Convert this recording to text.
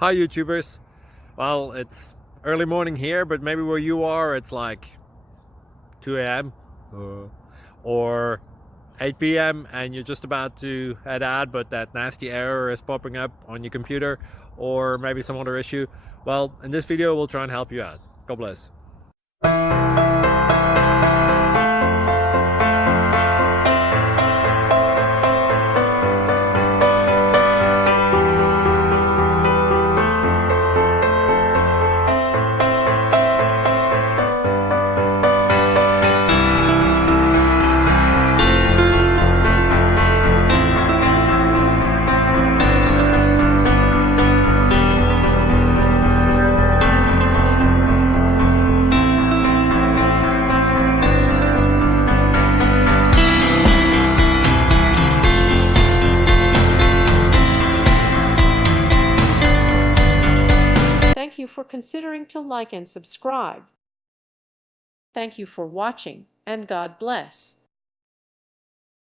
Hi YouTubers. Well, it's early morning here, but maybe where you are it's like 2 a.m. or 8 p.m. and you're just about to head out, but that nasty error is popping up on your computer, or maybe some other issue. Well, in this video we'll try and help you out. God bless. Thank you for considering to like and subscribe. Thank you for watching, and God bless.